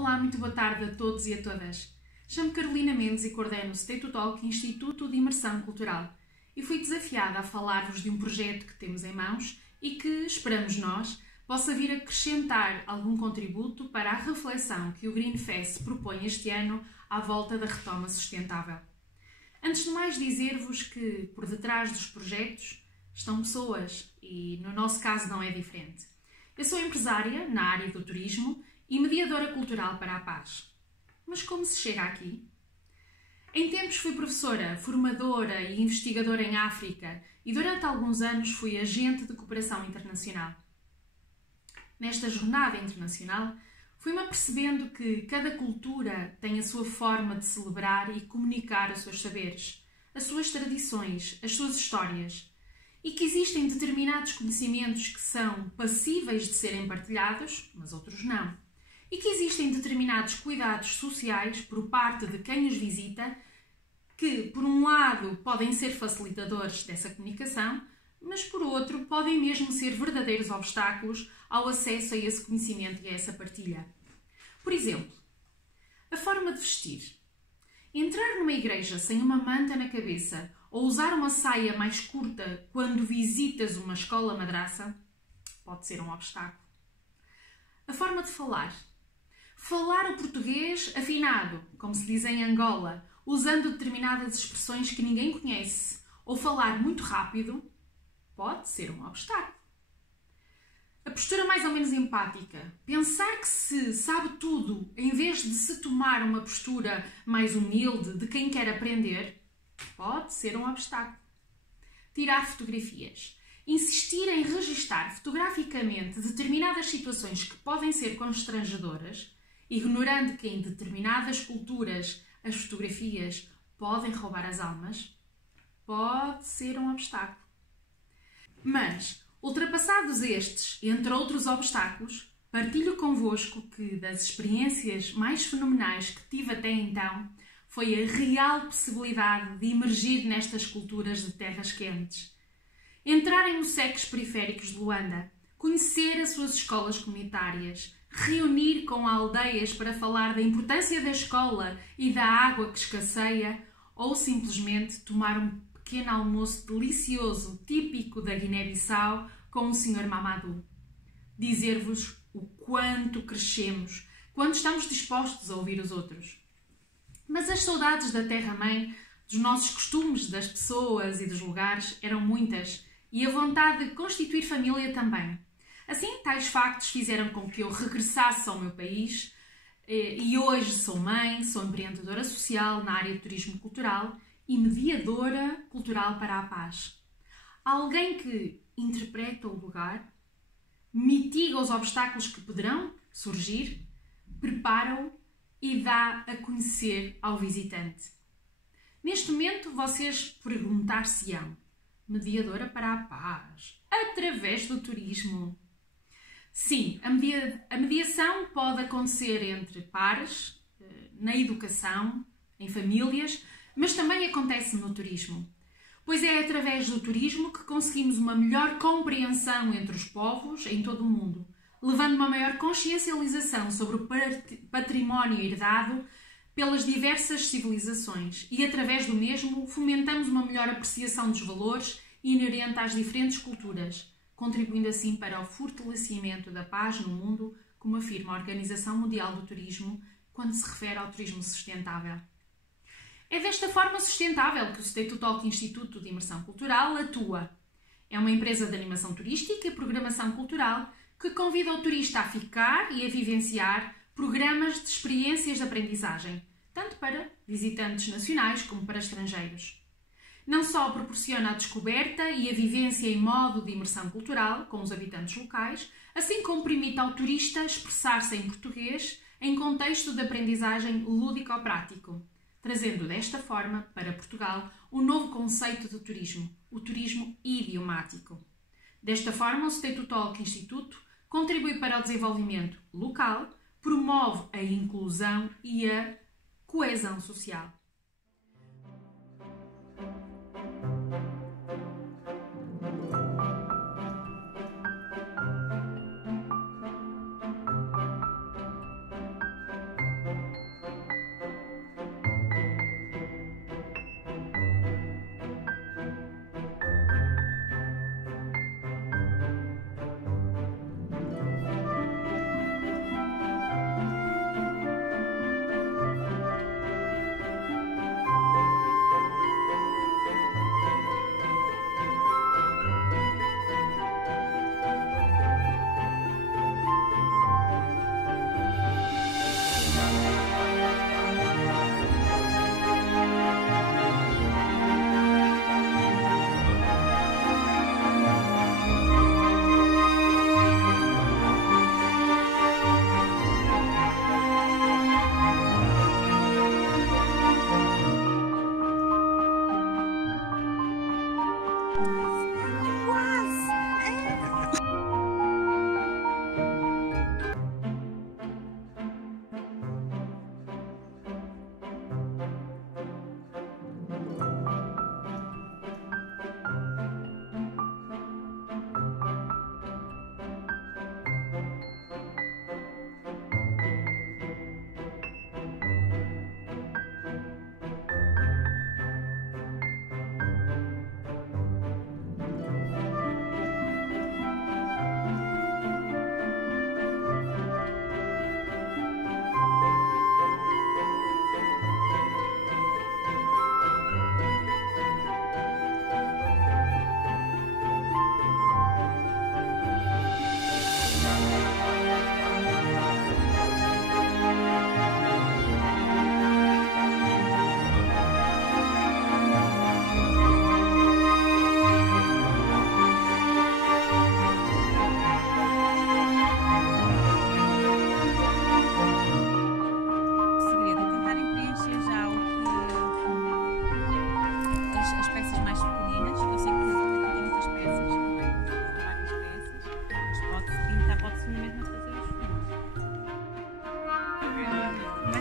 Olá, muito boa tarde a todos e a todas. Chamo-me Carolina Mendes e coordeno o State to Talk Instituto de Imersão Cultural e fui desafiada a falar-vos de um projeto que temos em mãos e que, esperamos nós, possa vir acrescentar algum contributo para a reflexão que o Greenfest propõe este ano à volta da retoma sustentável. Antes de mais, dizer-vos que por detrás dos projetos estão pessoas e, no nosso caso, não é diferente. Eu sou empresária na área do turismo e mediadora cultural para a paz. Mas como se chega aqui? Em tempos fui professora, formadora e investigadora em África e durante alguns anos fui agente de cooperação internacional. Nesta jornada internacional, fui-me apercebendo que cada cultura tem a sua forma de celebrar e comunicar os seus saberes, as suas tradições, as suas histórias, e que existem determinados conhecimentos que são passíveis de serem partilhados, mas outros não. E que existem determinados cuidados sociais por parte de quem os visita que, por um lado, podem ser facilitadores dessa comunicação, mas, por outro, podem mesmo ser verdadeiros obstáculos ao acesso a esse conhecimento e a essa partilha. Por exemplo, a forma de vestir. Entrar numa igreja sem uma manta na cabeça ou usar uma saia mais curta quando visitas uma escola madraça pode ser um obstáculo. A forma de falar. Falar o português afinado, como se diz em Angola, usando determinadas expressões que ninguém conhece, ou falar muito rápido, pode ser um obstáculo. A postura mais ou menos empática. Pensar que se sabe tudo, em vez de se tomar uma postura mais humilde de quem quer aprender, pode ser um obstáculo. Tirar fotografias. Insistir em registar fotograficamente determinadas situações que podem ser constrangedoras, ignorando que em determinadas culturas as fotografias podem roubar as almas, pode ser um obstáculo. Mas, ultrapassados estes, entre outros obstáculos, partilho convosco que das experiências mais fenomenais que tive até então foi a real possibilidade de emergir nestas culturas de terras quentes. Entrarem nos seques periféricos de Luanda, conhecer as suas escolas comunitárias, reunir com aldeias para falar da importância da escola e da água que escasseia, ou simplesmente tomar um pequeno almoço delicioso, típico da Guiné-Bissau, com o Sr. Mamadou. Dizer-vos o quanto crescemos quando estamos dispostos a ouvir os outros. Mas as saudades da terra-mãe, dos nossos costumes, das pessoas e dos lugares eram muitas, e a vontade de constituir família também. Assim, tais factos fizeram com que eu regressasse ao meu país e hoje sou mãe, sou empreendedora social na área de turismo cultural e mediadora cultural para a paz. Alguém que interpreta o lugar, mitiga os obstáculos que poderão surgir, prepara-o e dá a conhecer ao visitante. Neste momento, vocês perguntar-se-ão: mediadora para a paz, através do turismo? Sim, a mediação pode acontecer entre pares, na educação, em famílias, mas também acontece no turismo. Pois é através do turismo que conseguimos uma melhor compreensão entre os povos em todo o mundo, levando uma maior consciencialização sobre o património herdado pelas diversas civilizações e, através do mesmo, fomentamos uma melhor apreciação dos valores inerentes às diferentes culturas, contribuindo assim para o fortalecimento da paz no mundo, como afirma a Organização Mundial do Turismo, quando se refere ao turismo sustentável. É desta forma sustentável que o State to Talk Instituto de Imersão Cultural atua. É uma empresa de animação turística e programação cultural que convida o turista a ficar e a vivenciar programas de experiências de aprendizagem, tanto para visitantes nacionais como para estrangeiros. Não só proporciona a descoberta e a vivência em modo de imersão cultural com os habitantes locais, assim como permite ao turista expressar-se em português em contexto de aprendizagem lúdico-prático, trazendo desta forma para Portugal um novo conceito de turismo, o turismo idiomático. Desta forma, o State to Talk Instituto contribui para o desenvolvimento local, promove a inclusão e a coesão social.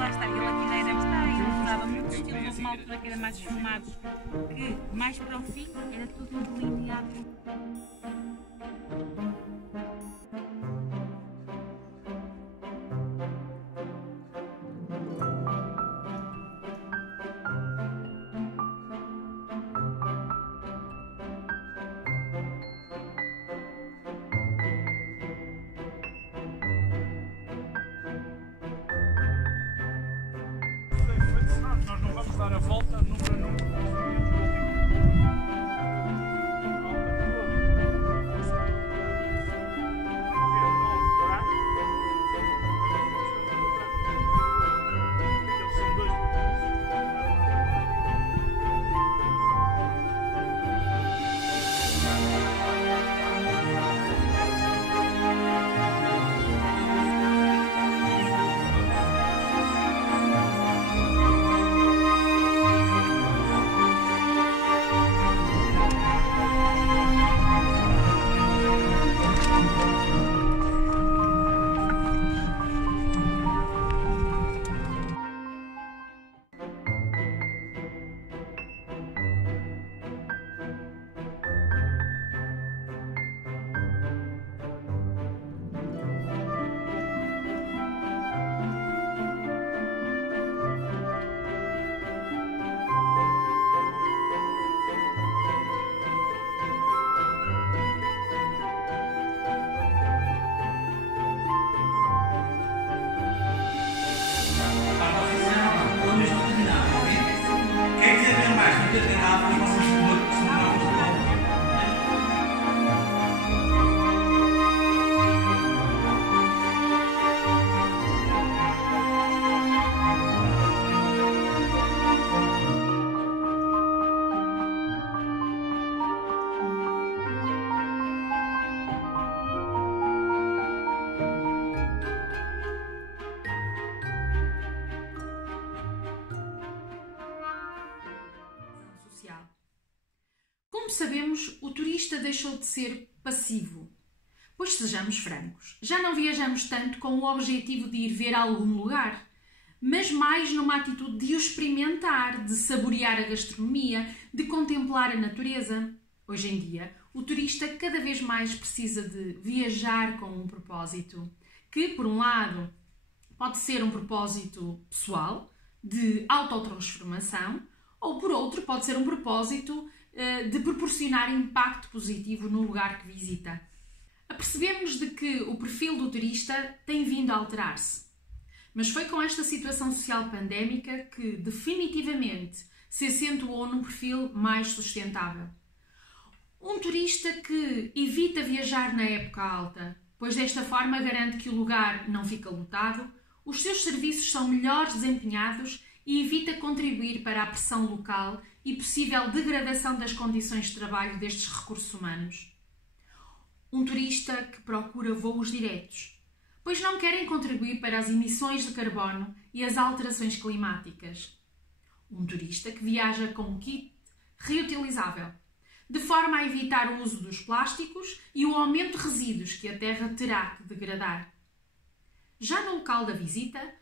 lá está, aquela maneira ele usava muitos estilos, houve uma altura que era mais esfumados, que mais para o fim era tudo delineado. Nós não vamos dar a volta nunca. Como sabemos, o turista deixou de ser passivo. Pois sejamos francos, já não viajamos tanto com o objetivo de ir ver algum lugar, mas mais numa atitude de o experimentar, de saborear a gastronomia, de contemplar a natureza. Hoje em dia, o turista cada vez mais precisa de viajar com um propósito, que, por um lado, pode ser um propósito pessoal, de autotransformação, ou, por outro, pode ser um propósito de proporcionar impacto positivo no lugar que visita. Apercebemos de que o perfil do turista tem vindo a alterar-se. Mas foi com esta situação social pandémica que definitivamente se acentuou num perfil mais sustentável. Um turista que evita viajar na época alta, pois desta forma garante que o lugar não fica lotado, os seus serviços são melhor desempenhados e evita contribuir para a pressão local e possível degradação das condições de trabalho destes recursos humanos. Um turista que procura voos diretos, pois não querem contribuir para as emissões de carbono e as alterações climáticas. Um turista que viaja com um kit reutilizável, de forma a evitar o uso dos plásticos e o aumento de resíduos que a Terra terá que degradar. Já no local da visita,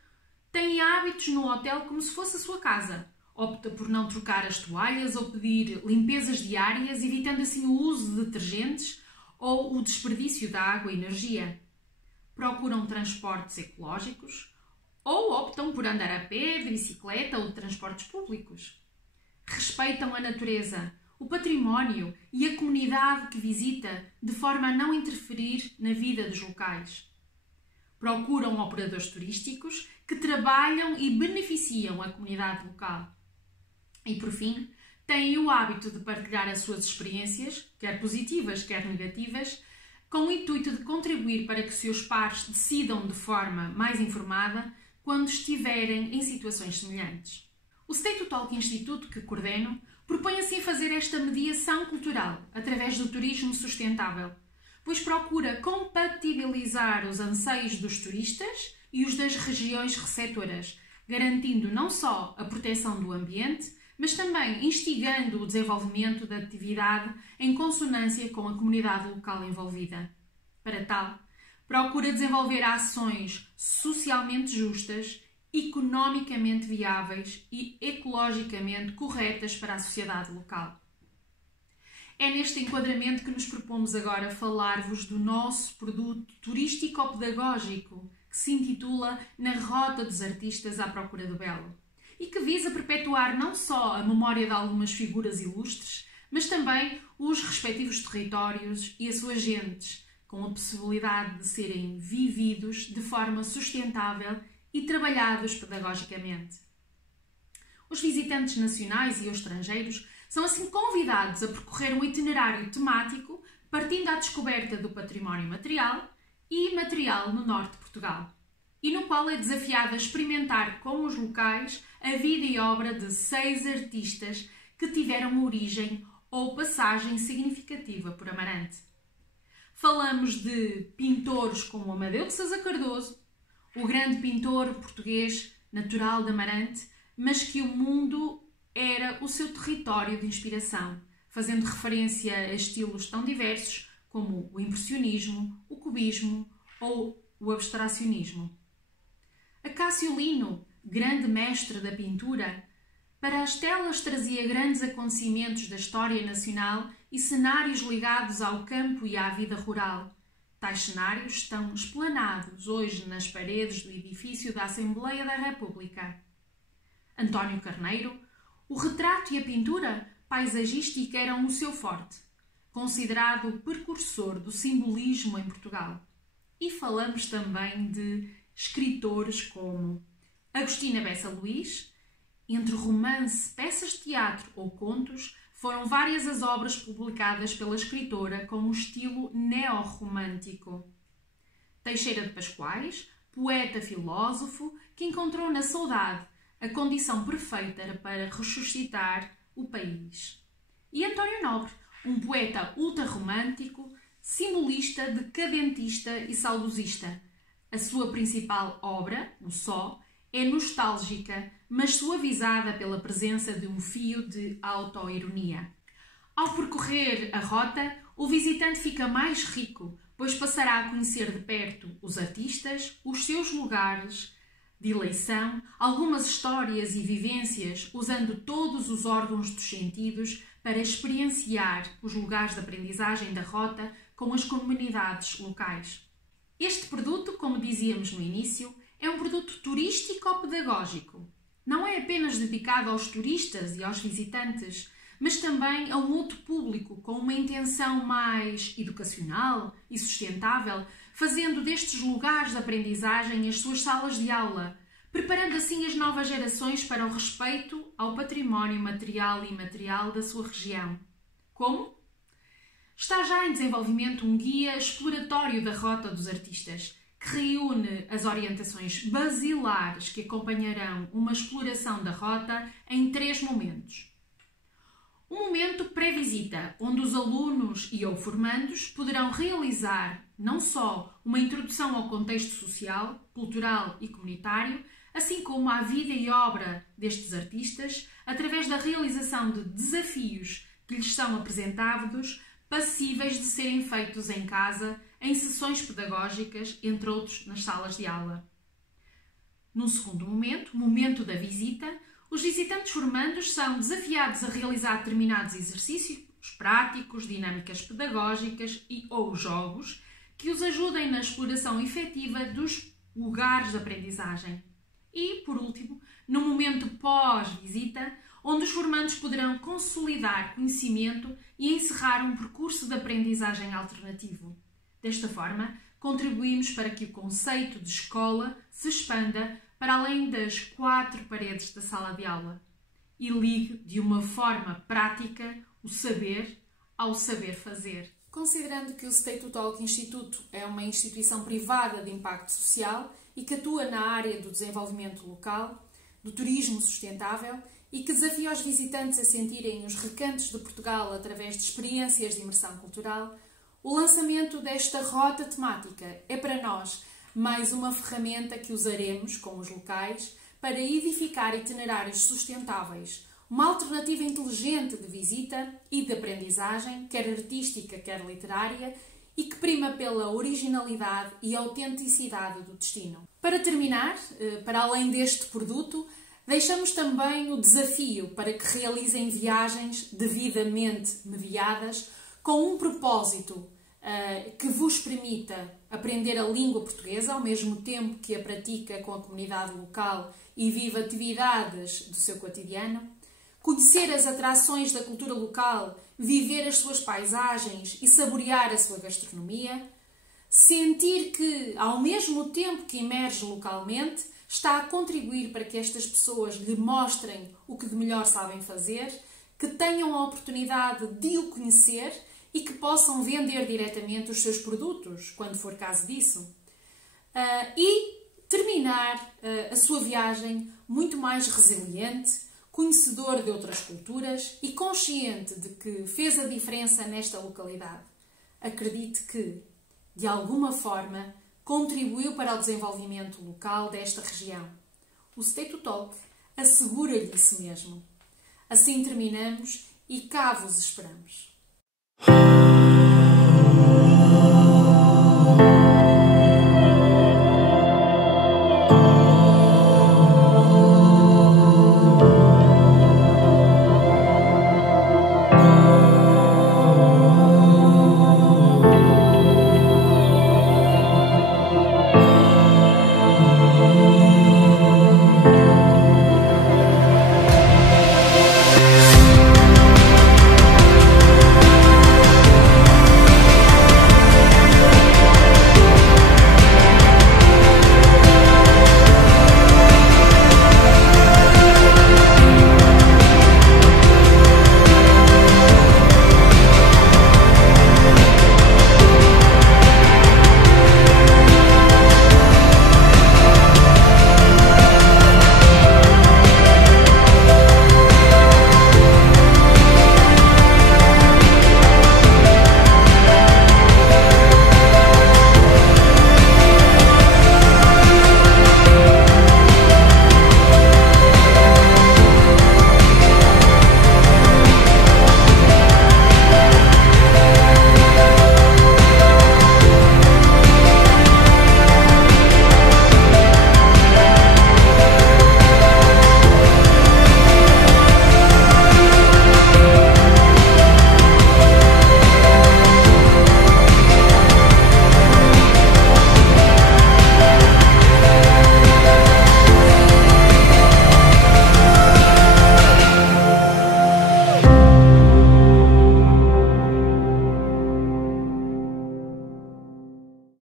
tem hábitos no hotel como se fosse a sua casa. Opta por não trocar as toalhas ou pedir limpezas diárias, evitando assim o uso de detergentes ou o desperdício da água e energia. Procuram transportes ecológicos ou optam por andar a pé, de bicicleta ou de transportes públicos. Respeitam a natureza, o património e a comunidade que visita, de forma a não interferir na vida dos locais. Procuram operadores turísticos que trabalham e beneficiam a comunidade local. E, por fim, têm o hábito de partilhar as suas experiências, quer positivas, quer negativas, com o intuito de contribuir para que os seus pares decidam de forma mais informada quando estiverem em situações semelhantes. O State to Talk Instituto, que coordeno, propõe assim fazer esta mediação cultural através do turismo sustentável, pois procura compatibilizar os anseios dos turistas e os das regiões receptoras, garantindo não só a proteção do ambiente, mas também instigando o desenvolvimento da atividade em consonância com a comunidade local envolvida. Para tal, procura desenvolver ações socialmente justas economicamente viáveis e ecologicamente corretas para a sociedade local. É neste enquadramento que nos propomos agora falar-vos do nosso produto turístico-pedagógico, que se intitula Na Rota dos Artistas à Procura do Belo, e que visa perpetuar não só a memória de algumas figuras ilustres, mas também os respectivos territórios e as suas gentes, com a possibilidade de serem vividos de forma sustentável e trabalhados pedagogicamente. Os visitantes nacionais e estrangeiros são assim convidados a percorrer um itinerário temático partindo à descoberta do património material e imaterial no norte de Portugal, e no qual é desafiado a experimentar com os locais a vida e obra de 6 artistas que tiveram origem ou passagem significativa por Amarante. Falamos de pintores como Amadeu de Sousa Cardoso, o grande pintor português natural de Amarante, mas que o mundo era o seu território de inspiração, fazendo referência a estilos tão diversos como o impressionismo, o cubismo ou o abstracionismo. Acácio Lino, grande mestre da pintura, para as telas trazia grandes acontecimentos da história nacional e cenários ligados ao campo e à vida rural. Tais cenários estão explanados hoje nas paredes do edifício da Assembleia da República. António Carneiro, o retrato e a pintura paisagística eram o seu forte, considerado o precursor do simbolismo em Portugal. E falamos também de escritores como Agostina Bessa Luís. Entre romance, peças de teatro ou contos, foram várias as obras publicadas pela escritora com um estilo neorromântico. Teixeira de Pascoais, poeta-filósofo que encontrou na saudade a condição perfeita para ressuscitar o país. E António Nobre, um poeta ultrarromântico, simbolista, decadentista e saudosista. A sua principal obra, O Só, é nostálgica, mas suavizada pela presença de um fio de autoironia. Ao percorrer a rota, o visitante fica mais rico, pois passará a conhecer de perto os artistas, os seus lugares de eleição, algumas histórias e vivências, usando todos os órgãos dos sentidos para experienciar os lugares de aprendizagem da rota com as comunidades locais. Este produto, como dizíamos no início, é um produto turístico-pedagógico. Não é apenas dedicado aos turistas e aos visitantes, mas também a um outro público com uma intenção mais educacional e sustentável, fazendo destes lugares de aprendizagem as suas salas de aula, preparando assim as novas gerações para o respeito ao património material e imaterial da sua região. Como? Está já em desenvolvimento um guia exploratório da Rota dos Artistas, que reúne as orientações basilares que acompanharão uma exploração da rota em 3 momentos. Um momento pré-visita, onde os alunos e ou formandos poderão realizar não só uma introdução ao contexto social, cultural e comunitário, assim como à vida e obra destes artistas, através da realização de desafios que lhes são apresentados, passíveis de serem feitos em casa, em sessões pedagógicas, entre outros nas salas de aula. Num segundo momento, momento da visita, os visitantes formandos são desafiados a realizar determinados exercícios práticos, dinâmicas pedagógicas e ou jogos que os ajudem na exploração efetiva dos lugares de aprendizagem. E, por último, no momento pós-visita, onde os formandos poderão consolidar conhecimento e encerrar um percurso de aprendizagem alternativo. Desta forma, contribuímos para que o conceito de escola se expanda para além das 4 paredes da sala de aula e ligue de uma forma prática o saber ao saber fazer. Considerando que o State to Talk Instituto é uma instituição privada de impacto social e que atua na área do desenvolvimento local, do turismo sustentável e que desafia os visitantes a sentirem os recantos de Portugal através de experiências de imersão cultural, o lançamento desta rota temática é para nós mais uma ferramenta que usaremos com os locais para edificar itinerários sustentáveis, uma alternativa inteligente de visita e de aprendizagem, quer artística, quer literária, e que prima pela originalidade e autenticidade do destino. Para terminar, para além deste produto, deixamos também o desafio para que realizem viagens devidamente mediadas com um propósito que vos permita aprender a língua portuguesa ao mesmo tempo que a pratica com a comunidade local e vive atividades do seu cotidiano, conhecer as atrações da cultura local, viver as suas paisagens e saborear a sua gastronomia, sentir que, ao mesmo tempo que emerge localmente, está a contribuir para que estas pessoas lhe mostrem o que de melhor sabem fazer, que tenham a oportunidade de o conhecer e que possam vender diretamente os seus produtos, quando for caso disso. E terminar a sua viagem muito mais resiliente, conhecedor de outras culturas e consciente de que fez a diferença nesta localidade. Acredite que, de alguma forma, contribuiu para o desenvolvimento local desta região. O Stay to Talk assegura-lhe isso mesmo. Assim terminamos e cá vos esperamos.